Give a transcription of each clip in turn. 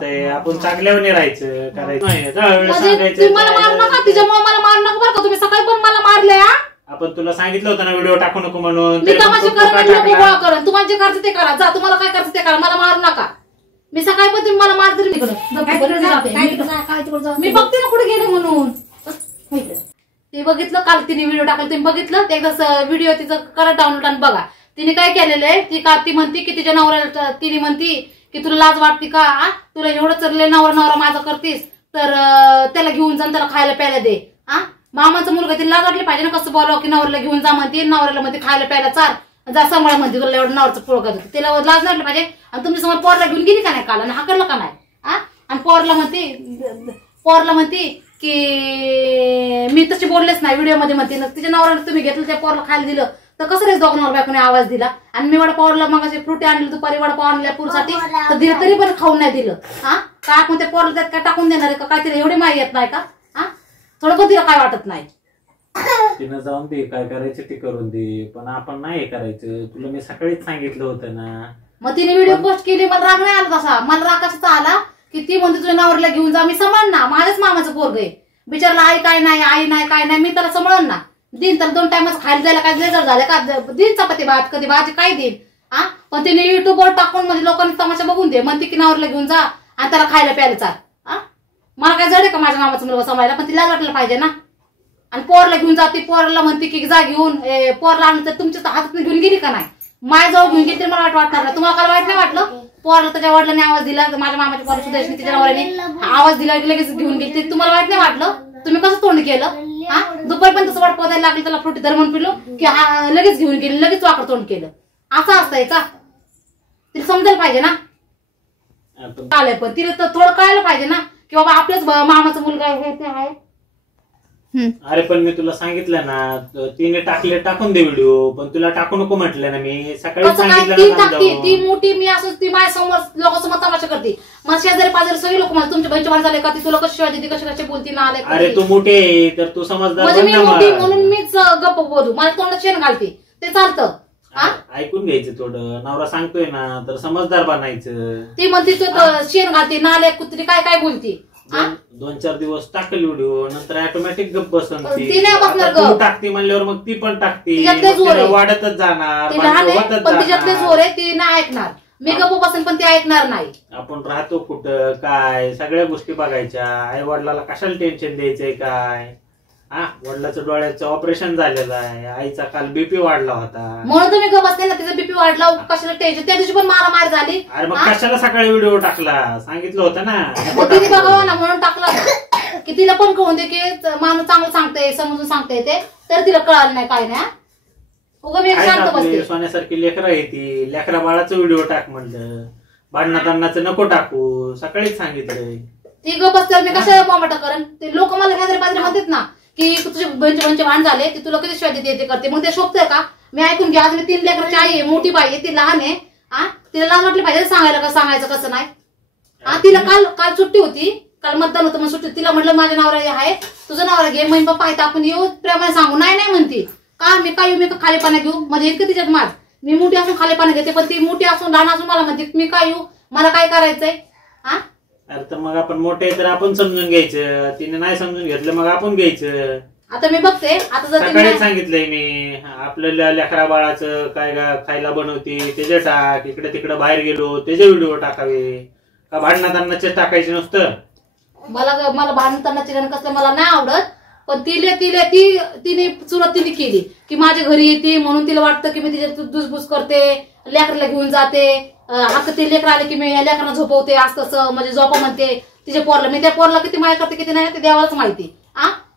असतंय, आपण चांगल्यावर राहायचं करायचं मला मारू नका, तिच्यामुळे मला मारू नका बरं का. तुम्ही सकाळी पण मला मारले. आपण तुला सांगितलं होतं ना व्हिडिओ टाकू नको म्हणून. मी तमाशे करा, तुम्हाला जे करायचं ते करा, जा तुम्हाला काय करायचं ते करा, मला मारू नका. मी सकाळी पण तुम्ही मला मार तरी मी बघते ना कुठे गेले म्हणून. ते बघितलं काल तिने व्हिडिओ टाकला, तुम्ही बघितलं ते एकदा व्हिडिओ तिचं करा डाउनलोड आणि बघा. तिने काय केलेलं आहे, ती म्हणती की तिच्या नवऱ्याला, तिने म्हणती की तुला लाज वाटते का, तुला एवढं चरले नवरा माझं करतीस तर त्याला घेऊन जा, त्याला खायला प्यायला दे. मामाचा मुलगा तिला लाज वाटली पाहिजे ना, कसं बोलावं की नवऱ्याला घेऊन जा म्हणते, नवऱ्याला म्हणते खायला प्यायला चार, जा सांभाळ म्हणते, तुला एवढं नवऱ्याचं पोळ करत, तिला लाज वाटली पाहिजे. आणि तुमच्या समोर पोरला घेऊन गेली का नाही काल, आणि हाकडलं का नाही. आणि पोरला म्हणते की मी तशी बोललेच नाही व्हिडिओ मध्ये म्हणते, तिच्या नवऱ्याला तुम्ही घेतलं त्या पोरला खायला दिलं तर कसं रे दोघांवर बायकोने आवाज दिला. आणि मी वडापावला मग फ्रुटी आणली, दुपारी वडापाव आणल्या पूरसाठी तर दिलं तरी पण खाऊन नाही दिलं. काय आपण त्या पोरला त्यात काय टाकून देणार आहे का काय, तिला एवढी माहिती येत नाही का. थोडं पण तिला काय वाटत नाही. तिनं जाऊन दे, काय करायचं ते करून दे, पण आपण नाही करायचं. तुला मी सकाळीच सांगितलं होतं ना. मग तिने व्हिडिओ पोस्ट केली, मला राग नाही आला तसा. मला राग कशाचा आला की ती म्हणते तुझ्या नवऱ्याला घेऊन जा, मी समळण ना, माझ्याच मामाचं पोरग आहे बिचारला, आई काय नाही, आई नाही काय नाही, मी त्याला समळण ना. दिन तर 2 टाइमच खायला जायला काय लेजर झालं का, दिन चपाती भात कधी भाजी काय देईन. पण तिने युट्यूबवर टाकून म्हणजे लोकांनी तमाशा बघून दे, म्हणते की नवऱ्याला घेऊन जा आणि त्याला खायला प्यायला चाल. मला काय जड आहे का माझ्या मामाचं मुलगा सांभाळायला, पण तिला वाटलं पाहिजे ना. आणि पोरला घेऊन जाते, पोरला म्हणते की जा घेऊन, पोरला आणलं तर तुमच्या हातात घेऊन गेली का नाही, माझ्याजवळ घेऊन गेली तरी मला वाटणार नाही. तुम्हाला काय वाईट नाही वाटलं. पोरला त्याच्या वडिलांनी आवाज दिला, माझ्या मामाच्या पोर सुद्धा तिच्या नवऱ्याने आवाज दिला, लगेच घेऊन गेली, तुम्हाला वाईट नाही वाटलं. तुम्ही कसं तोंड केलं. दुपारी पण तसं वडपाव द्यायला लागली, त्याला फ्रुटी धर्मन पिलो की लगेच घेऊन गेली, लगेच वाकड तोंड केलं. असं असतंय का, तिला समजायला पाहिजे ना. आलंय पण तिला तर थोडं कळायला पाहिजे ना की बाबा आपल्याच मामाचा मुलगा आहे ते आहे. अरे पण मी तुला सांगितलं ना, तिने टाकून दे व्हिडिओ, पण तुला टाकू नको म्हटलं ना मी सकाळी सांगितलं. ती मोठी मी असं ती माझ्या समोर लोकांसमोर तमाशा करते, मग शेजारी पाजारी सगळे लोक मला तुमच्या बहिणीचे भान झाले का, ती तुला कशी शिवाय देते, कशी बोलती ना. आले अरे तू मोठी आहे तर तू समजदार, म्हणजे मी मोठी म्हणून मीच गप्प बोलू, मला तोंडात शेण घालते ते चालतं. ऐकून घ्यायचं थोडं, नवरा सांगतोय ना तर समजदार बनायचं. ती म्हणते तू शेण घालते, नाले कुत्री काय काय बोलते. 2-4 दिवस टाकली व्हिडिओ, नंतर ऑटोमॅटिक गप्प बसन. ती नाही बसणार टाकते म्हणल्यावर मग ती पण टाकते, वाढतच जाणार. पण तिच्यातले जोर आहे, ती नाही ऐकणार. मी गप्प बसेन पण ती ऐकणार नाही. आपण राहतो कुठं काय सगळ्या गोष्टी बघायच्या. आई वडिलाला कशाला टेन्शन द्यायचंय काय. वडिलाचं डोळ्याचं ऑपरेशन झालेलं आहे, आईचा काल बीपी वाढला होता म्हणून तुम्ही गप्प बसले ना. तिचा बीपी वाढला, कशाला टेन्शन. त्या दिवशी पण मारामार झाली. अरे मग कशाला सकाळी व्हिडिओ टाकला, सांगितलं होतं ना. तिने बघावं ना म्हणून टाकला की तिला पण कळून दे की माणूस चांगलं सांगते, समजून सांगते ते, तर तिला कळालं नाही काय नाही. उगा मी शांत बसते. सोन्यासारखी लेकरं आहे ती, लेकरा बाळाचं व्हिडिओ टाक म्हणलं, भांडणाचं नको टाकू, सकाळीच सांगितलंय. ती गप्प बसल्यावर मी कशाला मोबाटा करेन. ते लोक मला शेजारी पाजारी म्हणतात ना की तुझे बहिणीचे भांड झाले, ती तुला कधी शिवाय देते करते, मग ते शोभतंय का. मी ऐकून घ्या, आज मी 3 लेकरांची आई आहे, मोठी बाई आहे, ती लहान आहे. तिला लाज वाटली पाहिजे सांगायला, का सांगायचं कसं नाही. तिला काल सुट्टी होती, काल मतदान होतं मग सुट्टी. तिला म्हटलं माझ्या नवरा आहे, तुझं नवरा घे, मम्मी पप्पा आहे, आपण येऊ प्रेमाने सांगू. नाही म्हणती का मी काय मी खाली पाणी घेऊ, म्हणजे इतकं तिच्यात माझ. मी मोठी असून खाली पाणी घेते, पण ती मोठी असून लहान असून मला म्हणते मी काय येऊ, मला काय करायचंय. अरे तर मग आपण मोठे तर आपण समजून घ्यायचं, तिने नाही समजून घेतलं मग आपण घ्यायचं. आता मी बघते, आता जर सकाळी सांगितलंय मी आपल्या लेकरा बाळाचं काय खायला बनवते त्याचे टाक, इकडे तिकडे बाहेर गेलो त्याचे व्हिडिओ टाकावे का, भांडणाचे टाकायचे नुसतं. मला भांडणाचे कसलं मला नाही आवडत. पण तिने सुरुवात केली की माझ्या घरी येते म्हणून तिला वाटतं की मी तिच्या दुसबुस करते, लेकराला घेऊन जाते, ते लेकर आले की मी या लेकरांना झोपवते, असं तसं म्हणजे झोपा म्हणते तिच्या पोरला. मी त्या पोरला किती माया करते किती नाही ते देवालाच माहिती.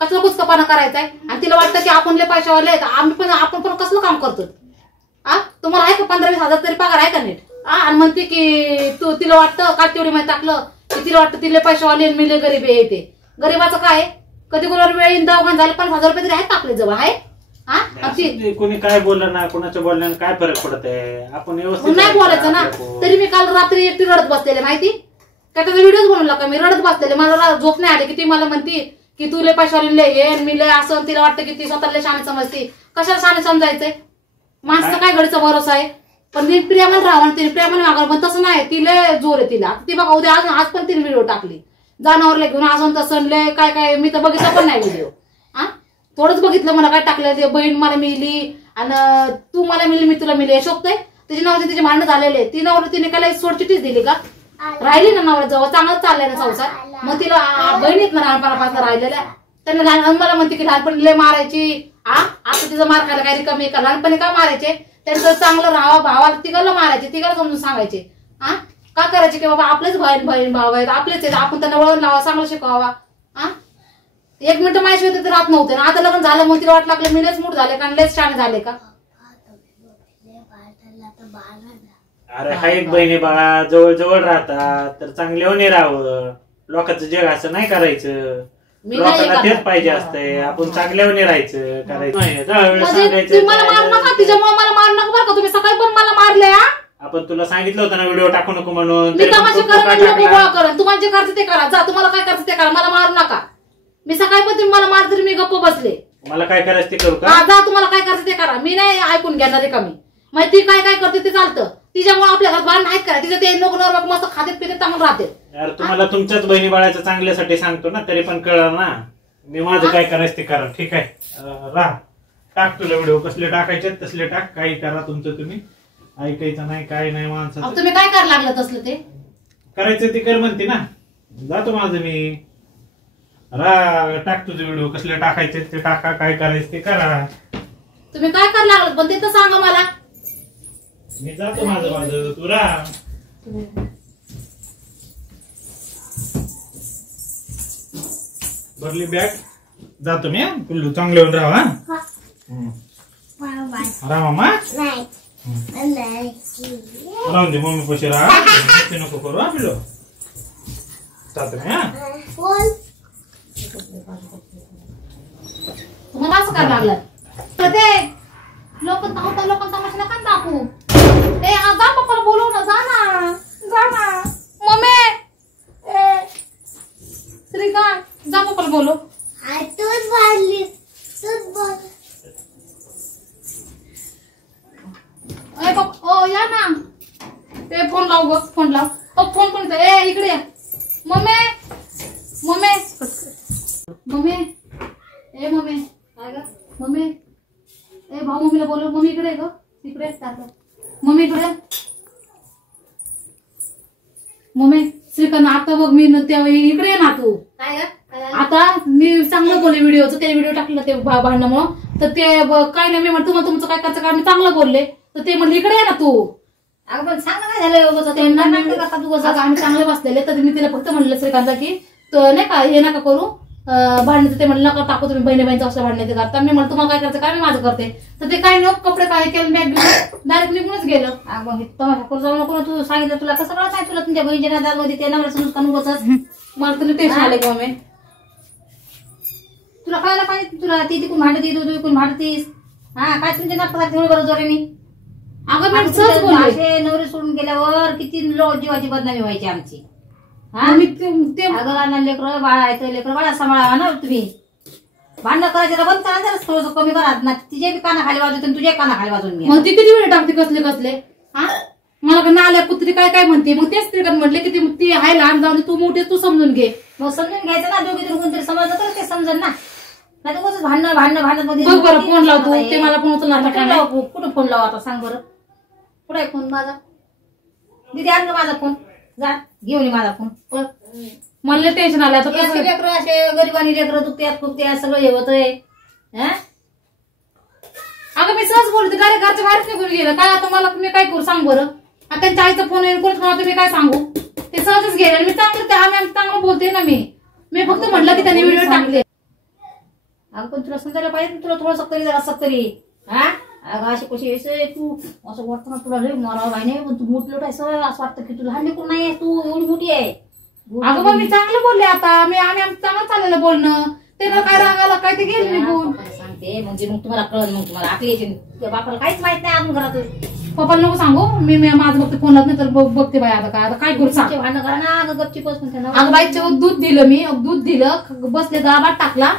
कसलं कुचकपणा करायचाय. आणि तिला वाटतं की आपण लय पैशावाले आहेत, आपण पण कसलं काम करतो. तुम्हाला आहे का 15-20 हजार तरी पगार आहे का नीट. आणि म्हणते की तिला वाटतं का तेवढी माहिती टाकलं की तिला वाटतं तिला पैशावाले मी लय गरीब येते. गरीबाचं काय, कधी कोणाला वेळ दवाखाना झालं 5,000 रुपये तरी आहेत आपले जवळ आहे. कोणी काय बोललं ना, कोणाच्या बोलण्याने काय फरक पडत आहे, आपण व्यवस्थित नाही बोलायचं ना. तरी मी काल रात्री एकटी रडत बसलेले माहिती काय, त्याचा व्हिडिओच बनवला का मी रडत बसलेले. मला झोप नाही आली की ती मला म्हणती की तू लय पैशावाली लय ये, मी लय असं. तिला वाटतं की ती स्वतःला शाणे समजते. कशाला शाणे समजायचंय, माणसाचा काय घडीचा भरोसा आहे. पण ती प्रेमाने राहावं, तिने प्रेमाने वागावं, पण तसं नाही. तिला जोर आहे तिला. ती बघा उद्या आज पण तिने व्हिडिओ टाकली जनावरला घेऊन अजून तसं काय काय मी तर बघितलं पण नाही व्हिडिओ. हा थोडंच बघितलं मला काय टाकलं ते बहीण मला मिळली आणि तू मला मिळली मी तुला मिळली. शोभतंय तिची नवरी तिचे भांडणं झालेले. ती नवरी तिने काय सोडचिठीच दिली का? राहिली ना नवऱ्या जवळ चांगलंच चाललंय ना संसार. मग तिला बहिणीत ना लहानपणापासून राहिलेल्या त्यांना लहान मला म्हणते की लहानपणी लय मारायची. आता तिचा मार खायला काही कमी का? लहानपणी का मारायचे? त्यांचं चांगलं राहावं भावाला तिघाला मारायचे, तिघाला समजून सांगायचे. का करायचे की बाबा आपलेच बहीण भाऊ आहेत, आपलेच आहेत, आपण त्यांना वळण लावा, चांगलं शिकवावा. एक मिनिट माझ्याशिवाय तर राहत नव्हते ना. आता लग्न झालं मग तिला वाट लागलं मी लेच मूड झाले का लेच छान झाले का? अरे हाईक बहिणी बाळा जवळ जवळ राहतात तर चांगले होणे राहावं. लोकांचं जग असं नाही करायचं. लोकांना तेच पाहिजे असतंय. आपण चांगल्याने राहायचं करायचं मला मारू नका, तिच्यामुळे मला मारू नका बरं का. तुम्ही सकाळी पण मला मारले. आपण तुला सांगितलं होतं ना व्हिडिओ टाकू नको म्हणून. मी तमाशे करेन, तुम्हाला जे करायचं ते करा. जा तुम्हाला काय करायचं ते करा, मला मारू नका. मी सकाळी पण तुम्ही मला मार तरी मी गप्प बसले. मला काय करायचं ते करू का? जा तुम्हाला काय करायचं ते करा. मी नाही ऐकून घेणार आहे कमी. मग ती काय काय करते ते चालतं. तिच्यामुळे आपल्या घरात भांडण नाहीत करा. तिचं ते नको मस्त खाते पिते चांगलं राहते. यार तुम्हाला तुमच्याच बहिणी बाळाच्या चांगल्यासाठी सांगतो ना, तरी पण कळलं ना. मी माझं काय करायचं ते करा. ठीक आहे राह टाक तुला व्हिडिओ कसले टाकायचे तसले टाक. काही करा तुमचं तुम्ही. ऐकायचं नाही काय नाही माणसाचं. तुम्ही काय करायला लागलं तसलं ते करायचं ते कर म्हणते ना. जातो माझं मी. रा टाक तुझे व्हिडिओ कसले टाकायचे ते टाका. काय करायचं ते करा. तुम्ही काय करायला लागलं पण ते तर सांगा मला. मी जातो माझं तू राह. भरली बॅग जातो मी. पिल्लू चांगले होऊन राहा. राहा मामा. राहून दे मम्मी पशी राहा. नको करू हा पिल्लू. जातो मी. तुम्हाला असं करायला लागलं ते लोक धावता लोकांना तमाशा नका दाखवू. ए जा पप्पाला बोलव ना. जा ना मम्मी. श्रीकांत जा पप्पाला बोलव. या ना. ते फोन लाव बघ. फोन लाव. फोन कोण इकडे या. मम्मी मम्मी मम्मी ए मम्मी काय ग मम्मी. ए भाऊ मम्मीला बोलव. मम्मी इकडे ग. इकडे मम्मी इकडे. मम्मी श्रीकांत आता बघ मी इकडे ना तू. आता मी चांगलं बोलले व्हिडिओचं. ते व्हिडिओ टाकलं ते भांडणामुळं तर ते काय नाही. मी म्हणतो मग तुमचं काय करायचं का मी चांगलं बोलले तर ते म्हणले इकडे ना तू. अगं पण सांग काय झालं. आम्ही चांगले बसलेले तर मी तिला फक्त म्हणलं श्रीकांतला की नाही का हे नका करू भांडण्याचं. ते म्हणलं नका टाकू तुम्ही बहिणी बहिणीचं असं भांडण्याचं करता. मी म्हणतो तुम्हाला काय करायचं काय मी माझं करते. तर ते काय नको कपडे काय केलं बॅग घेऊन डायरेक्ट निघूनच गेलं. तमाशा करू जाऊ नको. तू सांगितलं तुला कसं कळत नाही तुला तुमच्या बहिणीच्या नादामध्ये ते नवऱ्याचं नुकसान उगाच. मला तुला टेन्शन आले का मम्मी. तुला कळायला पाहिजे. तुला ती तिकून भांडती तू इकून भांडतीस. काय तुमच्या नाटकात बरोबर जोराने. अगं मी सहज बोलले. नवरी सोडून गेल्यावर किती जीवाची बदनामी व्हायची आमची. अगं लेकरं बाळायचं लेकरं बाळा सांभाळावा ना तुम्ही. भांडण करायचं बंद करा. थोडंसं कमी करा ना. तिचे बी कानाखाली वाजवते तुझ्या कानाखाली वाजवून घ्या. मग ती किती वेळ टाकते कसले कसले. मला नाल्या कुत्री काय काय म्हणते. मग तेच तरी म्हटले की ती आहे लहान जाऊन तू मोठी तू समजून घे. मग समजून घ्यायचं ना. दोघी तरी कोणतरी समजलं तर ते समजेल ना. नाही तर भांडण मध्ये फोन लावतो. ते मला फोन उचलणार. कुठं फोन लाव आता सांग बरं. कुठे आहे फोन माझा. दिदी आण माझा फोन. जा घेऊन माझा फोन. मला टेन्शन आलं. लेकरं असे गरीबानी लेकरं दुखत्यात खूपत्यात सगळं हे होतंय. अगं मी सहज बोलते डायरेक्ट घरच्या बाहेरच निघून गेलं. काय आता मला मी काय करू सांग बरं. आता त्यांच्या आईचा फोन येईल कोण मी काय सांगू. ते सहजच गेले. मी चांगलं बोलते ना. मी फक्त म्हटलं की त्यांनी व्हिडिओ टाकले. अगं पण तुला समजायला पाहिजे. तुला थोडं तरी जरा असं तरी अगं अशी कशी तू असं वाटतं ना तुला लय मरावं काही नाही. पण तू मोठलं काय असं वाटतं की तुला हल्ली कोण नाही. तू एवढी मोठी आहे. अगं मग मी चांगलं बोलले. आता आम्ही चांगलं चाललेलं बोलणं. त्याला काय रागाला काय ते गेले निघून. सांगते म्हणजे मग तुम्हाला कळलं. मग तुम्हाला आकली येते. बापाला काहीच माहित नाही अजून घरात. पप्पाला नको सांगू. मी माझं बघते फोन नाही तर बघते बाई आता काय करू सांग. भांडण करा ना. अगं गपची बस म्हणते. अगं बाईच्या दूध दिलं मी. दूध दिलं बसले गावात टाकला.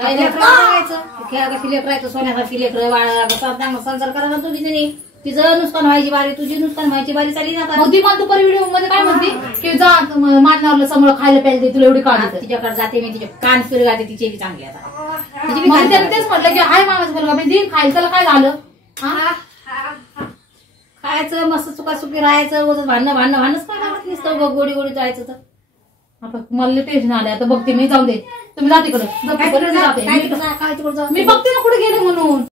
कशी लेकरायचं सोन्यासारखी लेकरं बाळा चांगला संसार करायला तू तिथे तिचं नुकसान व्हायची बारी तुझी नुकसान व्हायची बारी चालली ना मग ती मला दुपारी व्हिडिओ मध्ये काय म्हणते की जा माझ्या नावलं समोर खायला प्यायला तुला एवढी काळजी तिच्याकडे जाते मी तिच्या कान फिर घालते तिचे बी चांगली आता तेच म्हटलं की हाय मामाचं बोलगा मी देईन खायला त्याला काय झालं खायचं मस्त चुकाचुकी राहायचं भांडणच काय लागत नसतं गोडी गोडी जायचं तर आता मला टेन्शन आलंय आता बघते मी जाऊ दे तुम्ही जा तिकडे मी बघते ना कुठे गेले म्हणून